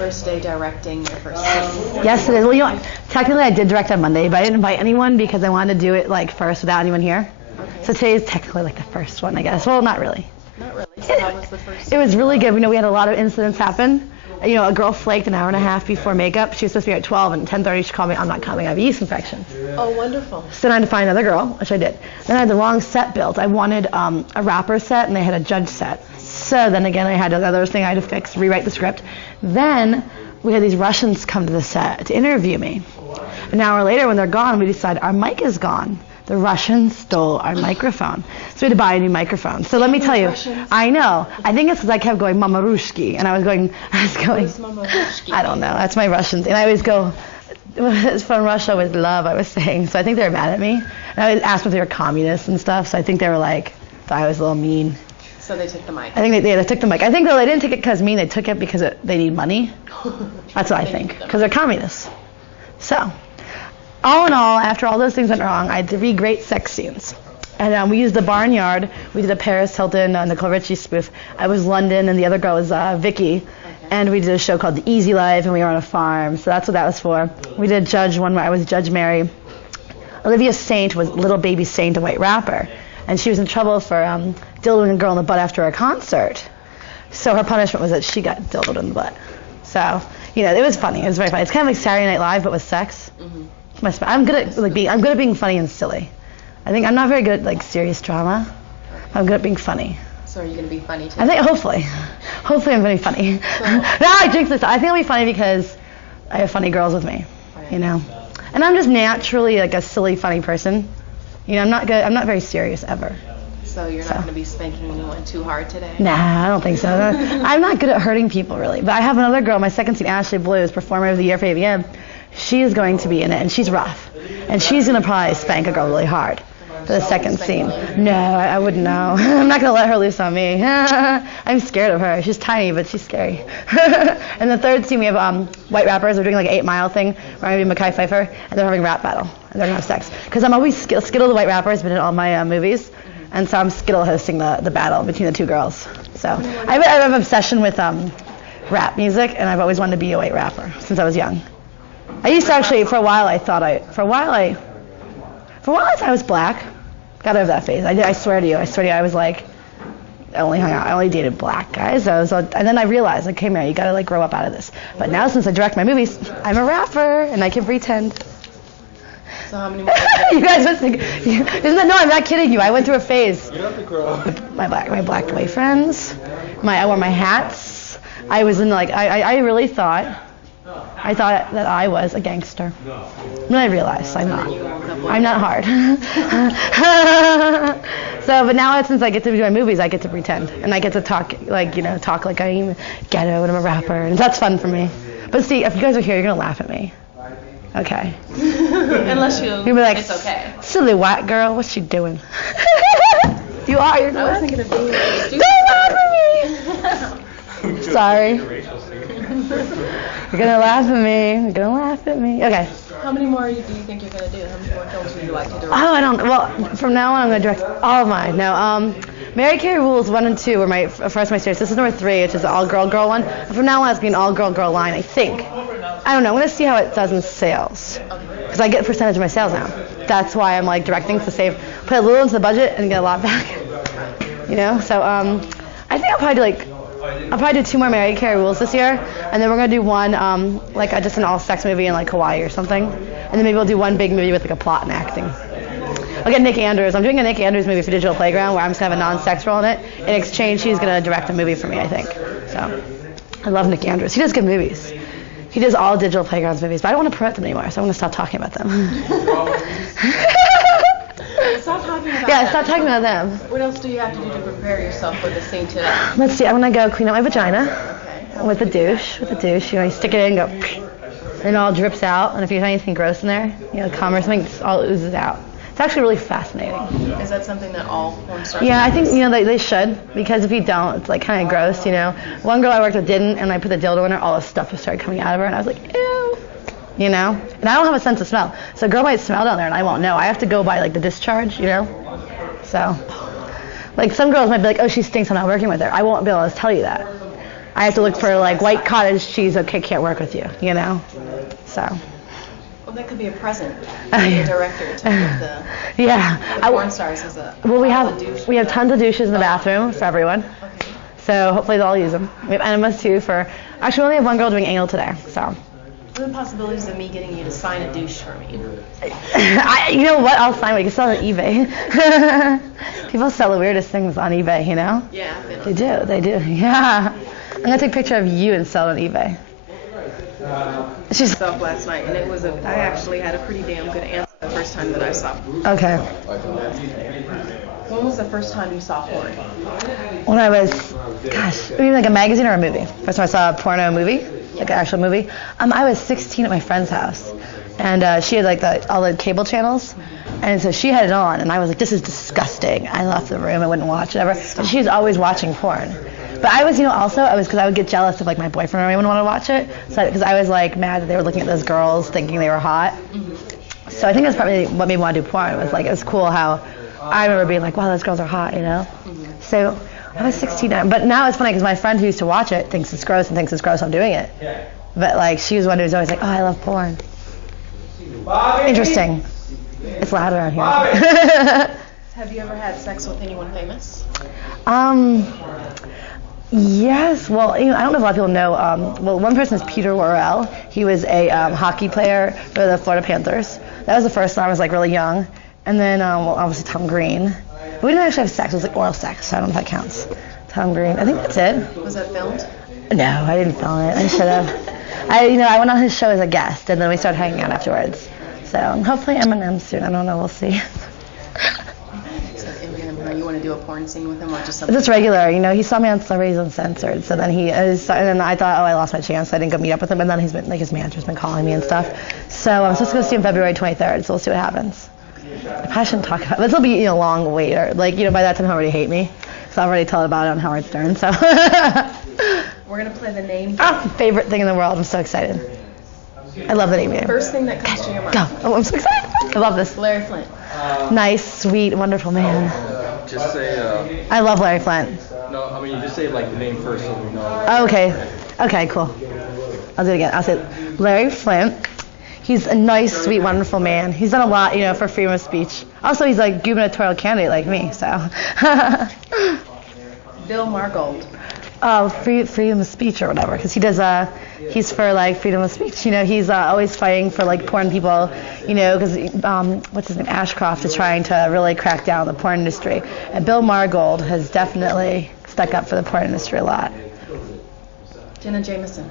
First day directing your first scene? Yes, it is. Well, you know, technically I did direct on Monday, but I didn't invite anyone because I wanted to do it like first without anyone here. Okay. So today is technically like the first one, I guess. Well, not really. Not really. So how was the first? It was really good. We had a lot of incidents happen. You know, a girl flaked an hour and a half before makeup. She was supposed to be at 12, and 10:30 she called me, I'm not coming, I have a yeast infection. Oh, wonderful. So then I had to find another girl, which I did. Then I had the wrong set built. I wanted a rapper set, and they had a judge set. So then again, I had another thing I had to fix, rewrite the script. Then we had these Russians come to the set to interview me. An hour later, when they're gone, we decided our mic is gone. The Russians stole our microphone. So we had to buy a new microphone. So let me tell you, Russians? I know. I think it's because I kept going Mama Rushki, and I was going, What is Mama Rushki? I don't know. That's my Russians. And I always go, it's from Russia with love, I was saying. So I think they were mad at me. And I asked if they were communists and stuff. So I think they were like, thought I was a little mean. So they took the mic. I think they took the mic. I think though they didn't take it because mean. They took it because they need money. That's what I think. Because they're communists. So, all in all, after all those things went wrong, I had 3 great sex scenes. And we used the barnyard. We did a Paris Hilton, Nicole Richie spoof. I was London, and the other girl was Vicky. Okay. And we did a show called The Easy Life, and we were on a farm. So that's what that was for. We did Judge one where I was Judge Mary. Olivia Saint was Little Baby Saint, a white rapper. And she was in trouble for dildoing a girl in the butt after a concert. So her punishment was that she got dildoed in the butt. So, you know, it was funny. It was very funny. It's kind of like Saturday Night Live, but with sex. Mm-hmm. I'm good at being funny and silly. I think I'm not very good at like serious drama. I'm good at being funny. So are you going to be funny today? I think hopefully I'm going to be funny. So, no, I jinx this. I think I'll be funny because I have funny girls with me, you know. And I'm just naturally like a silly, funny person. You know, I'm not good. I'm not very serious ever. So you're not going to be spanking anyone too hard today? Nah, I don't think so. I'm not good at hurting people really. But I have another girl, my second scene, Ashley Blues, Performer of the Year for AVN. She is going to be in it, and she's rough. And she's going to probably spank a girl really hard for the second scene. No, I wouldn't know. I'm not going to let her loose on me. I'm scared of her. She's tiny, but she's scary. And the third scene, we have white rappers. We're doing like an 8 Mile thing. We're going to be Mekhi Phifer, and they're having a rap battle. And they're going to have sex. Because I'm always Skittle the White Rapper's been in all my movies. And so I'm Skittle hosting the battle between the 2 girls. So I have an obsession with rap music, and I've always wanted to be a white rapper since I was young. I used to actually, for a while I was black. Got over that phase. I swear to you, I was like, I only dated black guys. And then I realized, like, hey man, you gotta like grow up out of this. But now since I direct my movies, I'm a rapper and I can pretend. So how many more? You guys must think, no, I'm not kidding you. I went through a phase. You don't have to grow. My black boyfriends. I wore my hats. I was in like, I really thought that I was a gangster. And I realized I'm not. I'm not hard. So, but now since I get to do my movies, I get to pretend. And I get to talk like I'm ghetto and I'm a rapper. And that's fun for me. But see, if you guys are here, you're going to laugh at me. Okay. Unless you'll be like, it's okay. Silly white girl, what's she doing? You are. You're I wasn't going to be like, don't laugh at me. Sorry. You're gonna laugh at me. Okay. How many more do you think you're going to do? How many more films would you like to direct? Oh, I don't. Well, from now on, I'm gonna direct all of mine. No, Mary Carey Rules 1 and 2 were my first my series. This is number 3, which is the all-girl one. And from now on, it's being an all-girl line. I think. I don't know. I'm gonna see how it does in sales, because I get a percentage of my sales now. That's why I'm like directing to put a little into the budget and get a lot back. You know. So I think I'll probably do 2 more Mary Carey Rules this year, and then we're gonna do one just an all-sex movie in like Hawaii or something, and then maybe we'll do one big movie with like a plot and acting. I'll get Nick Andrews. I'm doing a Nick Andrews movie for Digital Playground where I'm just gonna have a non-sex role in it. In exchange, he's gonna direct a movie for me, I think. So I love Nick Andrews. He does good movies. He does all Digital Playground's movies, but I don't want to promote them anymore, so I'm gonna stop talking about them. Stop talking about Yeah, stop talking about them. What else do you have to do to prepare yourself for the scene today? Let's see. I'm gonna go clean out my vagina. Okay. With a douche. You know, you stick it in, go, and it all drips out. And if you have anything gross in there, you know, cum or something, it all oozes out. It's actually really fascinating. Is that something that all porn stars? Yeah, I think they should, because if you don't, it's like kind of gross, you know. One girl I worked with didn't, and I put the dildo in her, all the stuff just started coming out of her, and I was like, ew. You know? And I don't have a sense of smell. So a girl might smell down there and I won't know. I have to go by like the discharge, you know? So, like some girls might be like, oh, she stinks, I'm not working with her. I won't be able to tell you that. I have to look for like white cottage cheese. Okay, can't work with you, you know. So. Well, that could be a present for the director to give the porn stars as a. Well, we have tons of douches in the bathroom for everyone. Okay. So hopefully they'll all use them. We have enemas too for. Actually, we only have one girl doing anal today. So. What are the possibilities of me getting you to sign a douche for me? You know what? I'll sign it. You can sell it on eBay. People sell the weirdest things on eBay, you know? Yeah. They do. Yeah. I'm gonna take a picture of you and sell it on eBay. She's stuff last night, and I actually had a pretty damn good answer the first time that I saw. Okay. When was the first time you saw porn? When I was, maybe like a magazine or a movie. First time I saw a porno movie, like an actual movie. I was 16 at my friend's house, and she had like all the cable channels, and so she had it on, and I was like, this is disgusting. I left the room, I wouldn't watch it ever. But she was always watching porn. But I was, because I would get jealous if like my boyfriend or anyone wanted to watch it, so because I was like mad that they were looking at those girls thinking they were hot. So I think that's probably what made me want to do porn. It was cool how I remember being like, wow, those girls are hot, you know. So I was 16, but now it's funny because my friend who used to watch it thinks it's gross and thinks it's gross I'm doing it. But like she was one who's always like, oh, I love porn. Interesting. It's loud around here. Have you ever had sex with anyone famous? Yes. Well, I don't know if a lot of people know. Well, one person is Peter Worrell. He was a hockey player for the Florida Panthers. That was the first time I was like really young. And then, obviously Tom Green. But we didn't actually have sex. It was like oral sex. So I don't know if that counts. Tom Green. I think that's it. Was that filmed? No, I didn't film it. I should have. I went on his show as a guest, and then we started hanging out afterwards. So hopefully Eminem soon. I don't know. We'll see. You want to do a porn scene with him or just something? Just regular, he saw me on Celebrities Uncensored, so then and then I thought, I lost my chance, so I didn't go meet up with him, and then his manager's been calling me and stuff. So I'm supposed to go see him February 23rd, so we'll see what happens. I probably shouldn't talk about it. This will be a long wait, or by that time he'll already hate me, so I've already told about it on Howard Stern. So we're gonna play the name. Favorite thing in the world. I'm so excited. I love the name. First thing that comes to your mind. Go. Oh, I'm so excited. I love this. Larry Flint. Nice, sweet, wonderful man. Just say. I love Larry Flint. No, I mean you just say like the name first so we know. Oh, okay. Okay, cool. I'll do it again. I'll say Larry Flint. He's a nice, sweet, wonderful man. He's done a lot, for freedom of speech. Also, he's like gubernatorial candidate like me, so. Bill Margold. Oh, freedom of speech or whatever, because he's for like freedom of speech. He's always fighting for like porn people, because what's his name, Ashcroft is trying to really crack down on the porn industry. And Bill Margold has definitely stuck up for the porn industry a lot. Jenna Jameson.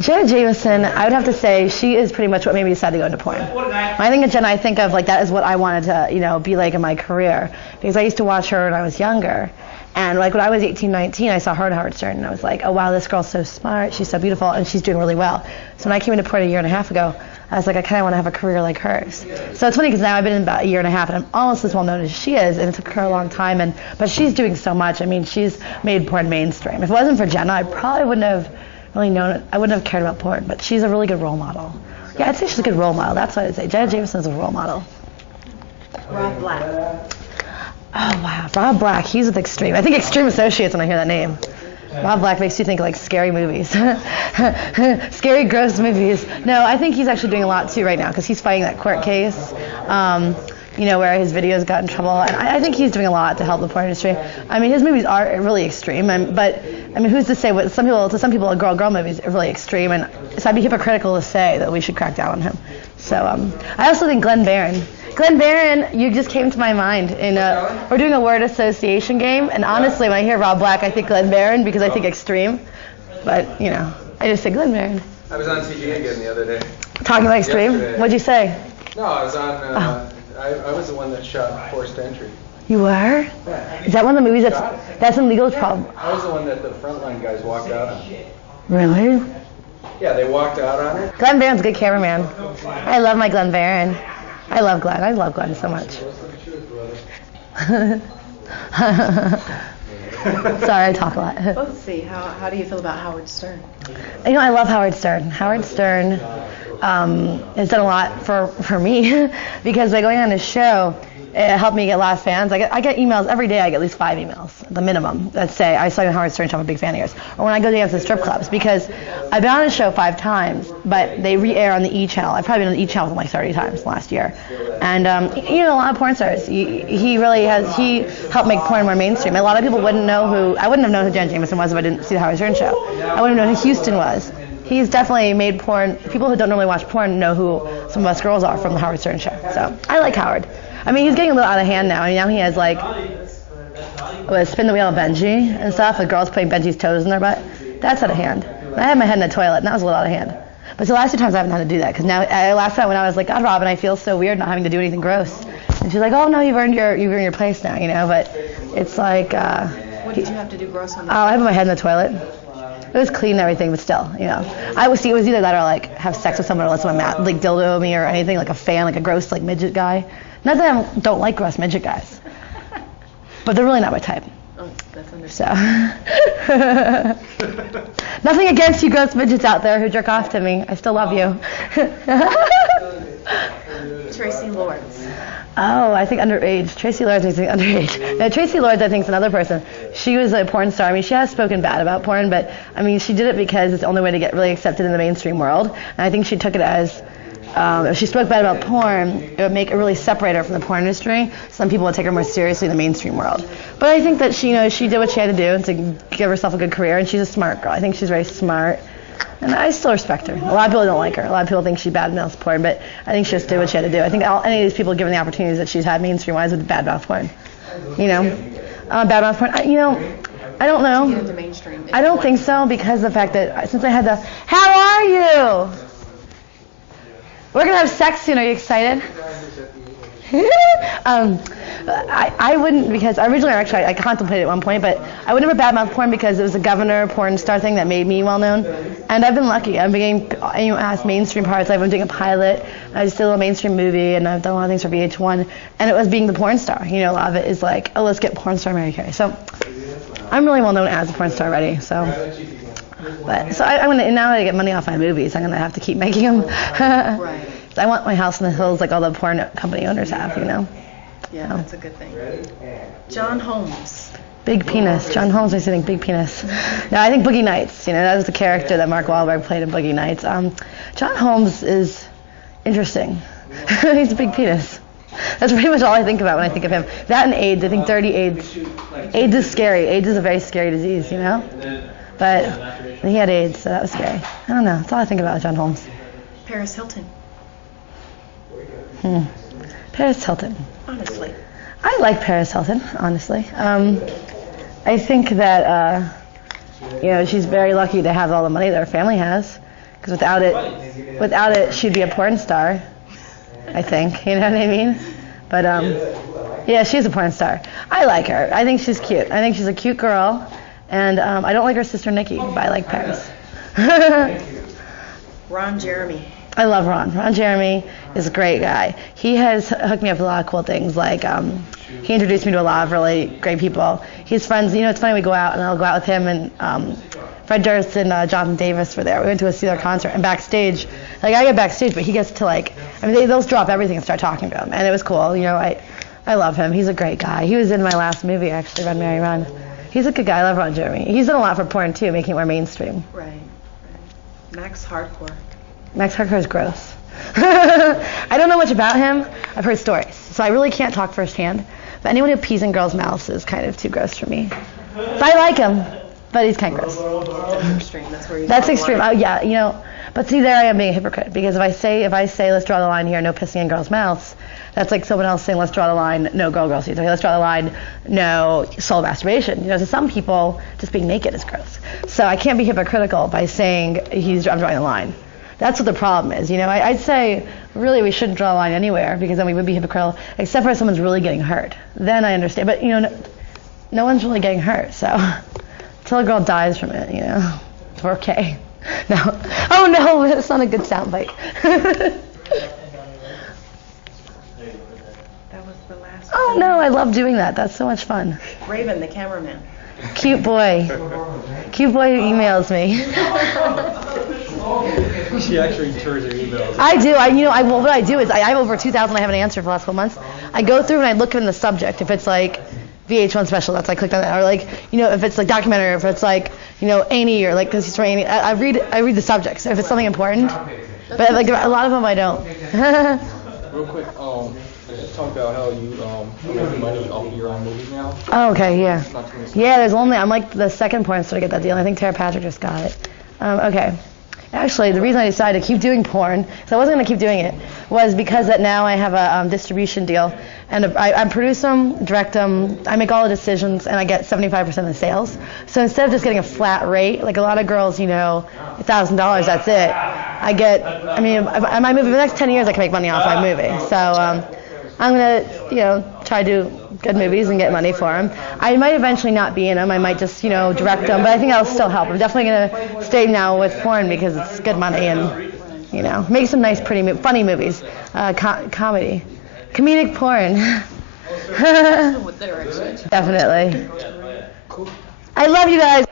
Jenna Jameson, I would have to say she is pretty much what made me decide to go into porn. When I think of Jenna, I think of like that is what I wanted to, be like in my career, because I used to watch her when I was younger. And like when I was 18, 19, I saw her at Howard Stern, and I was like, oh wow, this girl's so smart, she's so beautiful, and she's doing really well. So when I came into porn a year and a half ago, I was like, I kind of want to have a career like hers. So it's funny because now I've been in about a year and a half, and I'm almost as well known as she is, and it took her a long time, but she's doing so much. I mean, she's made porn mainstream. If it wasn't for Jenna, I probably wouldn't have really known it. I wouldn't have cared about porn, but she's a really good role model. Yeah, I'd say she's a good role model. That's what I'd say. Jenna Jameson is a role model. Rob Black. Oh, wow. Rob Black, he's with Extreme. I think Extreme Associates when I hear that name. Rob Black makes you think like scary movies. Scary, gross movies. No, I think he's actually doing a lot too right now because he's fighting that court case, where his videos got in trouble. And I think he's doing a lot to help the porn industry. I mean, his movies are really extreme, but who's to say what to some people, a girl movies are really extreme. And so I'd be hypocritical to say that we should crack down on him. So I also think Glenn Barron. Glenn Barron, you just came to my mind. We're doing a word association game, and honestly, when I hear Rob Black, I think Glenn Barron because I think extreme. But I just say Glenn Barron. I was on Hygiene again the other day. Talking about extreme? Yesterday. What'd you say? No, I was on. I was the one that shot Forced Entry. You were? Yeah. Is that one of the movies that's in legal trouble? I was the one that the frontline guys walked out on. Really? Yeah, they walked out on it. Glenn Barron's a good cameraman. I love my Glenn Barron. I love Glenn. I love Glenn so much. Sorry, I talk a lot. Let's see. How do you feel about Howard Stern? I love Howard Stern. Howard Stern has done a lot for me because by going on his show, it helped me get a lot of fans. I get emails every day. I get at least 5 emails, the minimum, that say I saw you on Howard Stern Show, I'm a big fan of yours. Or when I go dance at strip clubs, because I've been on his show 5 times, but they re-air on the E channel. I've probably been on the E channel like 30 times last year. And a lot of porn stars. He really has. He helped make porn more mainstream. A lot of people wouldn't know who. I wouldn't have known who Jen Jameson was if I didn't see the Howard Stern Show. I wouldn't have known who Houston was. He's definitely made porn. People who don't normally watch porn know who some of us girls are from the Howard Stern Show. So I like Howard. I mean, he's getting a little out of hand now. I mean, now he has like, spin the wheel of Benji and stuff. The girls putting Benji's toes in their butt. That's out of hand. I had my head in the toilet, and that was a little out of hand. But the last 2 times I haven't had to do that, because now last time when I was like, God, Robin, I feel so weird not having to do anything gross. And she's like, oh no, you've earned your place now, But it's like. What did you have to do gross on that? I put my head in the toilet. It was clean and everything, but still, it was either that or like have sex with someone or let someone like dildo me or anything, like a fan, like a gross like midget guy. Not that I don't like gross midget guys, but they're really not my type. Oh, that's understandable. So, nothing against you gross midgets out there who jerk off to me. I still love you. Tracy Lords. Oh, I think underage. Tracy Lords, I think underage. Now, Tracy Lords, I think, is another person. She was a porn star. I mean, she has spoken bad about porn, but, I mean, she did it because it's the only way to get really accepted in the mainstream world. And I think she took it as, if she spoke bad about porn, it would make it really separate her from the porn industry. Some people would take her more seriously in the mainstream world. But I think that she did what she had to do to give herself a good career, and she's a smart girl. I think she's very smart. And I still respect her. A lot of people don't like her. A lot of people think she badmouths porn, but I think she just did what she had to do. I think any of these people given the opportunities that she's had mainstream-wise would badmouth porn. Badmouth porn. I don't know. Get into mainstream. I don't think so, because of the fact that since I had the, how are you? We're gonna have sex soon. Are you excited? I wouldn't, because originally I contemplated at one point, but I would never badmouth porn because it was a governor porn star thing that made me well known. And I've been lucky. I've been getting asked mainstream parts. I've been doing a pilot. I just did a little mainstream movie, and I've done a lot of things for VH1. And it was being the porn star. A lot of it is like, oh, let's get porn star Mary Carey. So I'm really well known as a porn star already. So I'm gonna, now that I get money off my movies, I'm gonna have to keep making them. Right. I want my house in the hills like all the porn company owners have, Yeah, that's a good thing. John Holmes. Big penis. John Holmes makes me think big penis. No, I think Boogie Nights. That was the character that Mark Wahlberg played in Boogie Nights. John Holmes is interesting. He's a big penis. That's pretty much all I think about when I think of him. That and AIDS. I think dirty AIDS. AIDS is scary. AIDS is a very scary disease, But he had AIDS, so that was scary. I don't know. That's all I think about with John Holmes. Paris Hilton. Paris Hilton. Honestly. I like Paris Hilton, honestly. I think that, she's very lucky to have all the money that her family has. Because without it, she'd be a porn star, I think. You know what I mean? But, yeah, she's a porn star. I like her. I think she's cute. I think she's a cute girl. And I don't like her sister Nikki, but I like Paris. Ron Jeremy. I love Ron. Ron Jeremy is a great guy. He has hooked me up with a lot of cool things. Like, he introduced me to a lot of really great people. He's friends. It's funny, we go out, and I'll go out with him, and Fred Durst and Jonathan Davis were there. We went to see their concert, and backstage, I get backstage, but he gets to, they'll drop everything and start talking to him, and it was cool. I love him. He's a great guy. He was in my last movie, actually, Run, Mary, Run. He's a good guy. I love Ron Jeremy. He's done a lot for porn, too, making it more mainstream. Right. Max Hardcore. Max Hardcore is gross. I don't know much about him. I've heard stories, so I really can't talk firsthand. But anyone who pees in girls' mouths is kind of too gross for me. But I like him, but he's kind of gross. That's extreme. That's where you. That's extreme. Oh yeah, But see, there I am being a hypocrite, because if I say let's draw the line here, no pissing in girls' mouths, that's like someone else saying let's draw the line, no girl seats. Okay, let's draw the line, no soul masturbation. To some people, just being naked is gross. So I can't be hypocritical by saying I'm drawing the line. That's what the problem is. I'd say really we shouldn't draw a line anywhere, because then we would be hypocritical, except for if someone's really getting hurt. Then I understand. But no one's really getting hurt. So until a girl dies from it, we're okay. No. Oh no, that's not a good soundbite. That was the last. Oh no, I love doing that. That's so much fun. Raven, the cameraman. Cute boy. Cute boy emails me. She actually returns her emails. I do. What I do is I have over 2,000 I haven't answered for the last couple months. I go through and I look in the subject. If it's like VH1 special, that's I clicked on that. Or like, if it's like documentary, or if it's like, A&E or like this is for A&E. I read the subjects if it's something important. But like a lot of them I don't. Real quick, talk about how you make money off of your own movies now. Oh, okay, yeah. Yeah, I'm like the second porn star to get that deal. I think Tara Patrick just got it. Okay. Actually, the reason I decided to keep doing porn, because I wasn't going to keep doing it, was because that now I have a distribution deal, and I produce them, direct them, I make all the decisions, and I get 75% of the sales. So instead of just getting a flat rate, like a lot of girls, $1,000, that's it. If my movie, for the next 10 years, I can make money off my movie. So I'm going to, try to do good movies and get money for them. I might eventually not be in them. I might just, direct them, but I think that'll still help. I'm definitely going to stay now with porn because it's good money and, make some nice, pretty, funny movies. Comedy. Comedic porn. Definitely. I love you guys.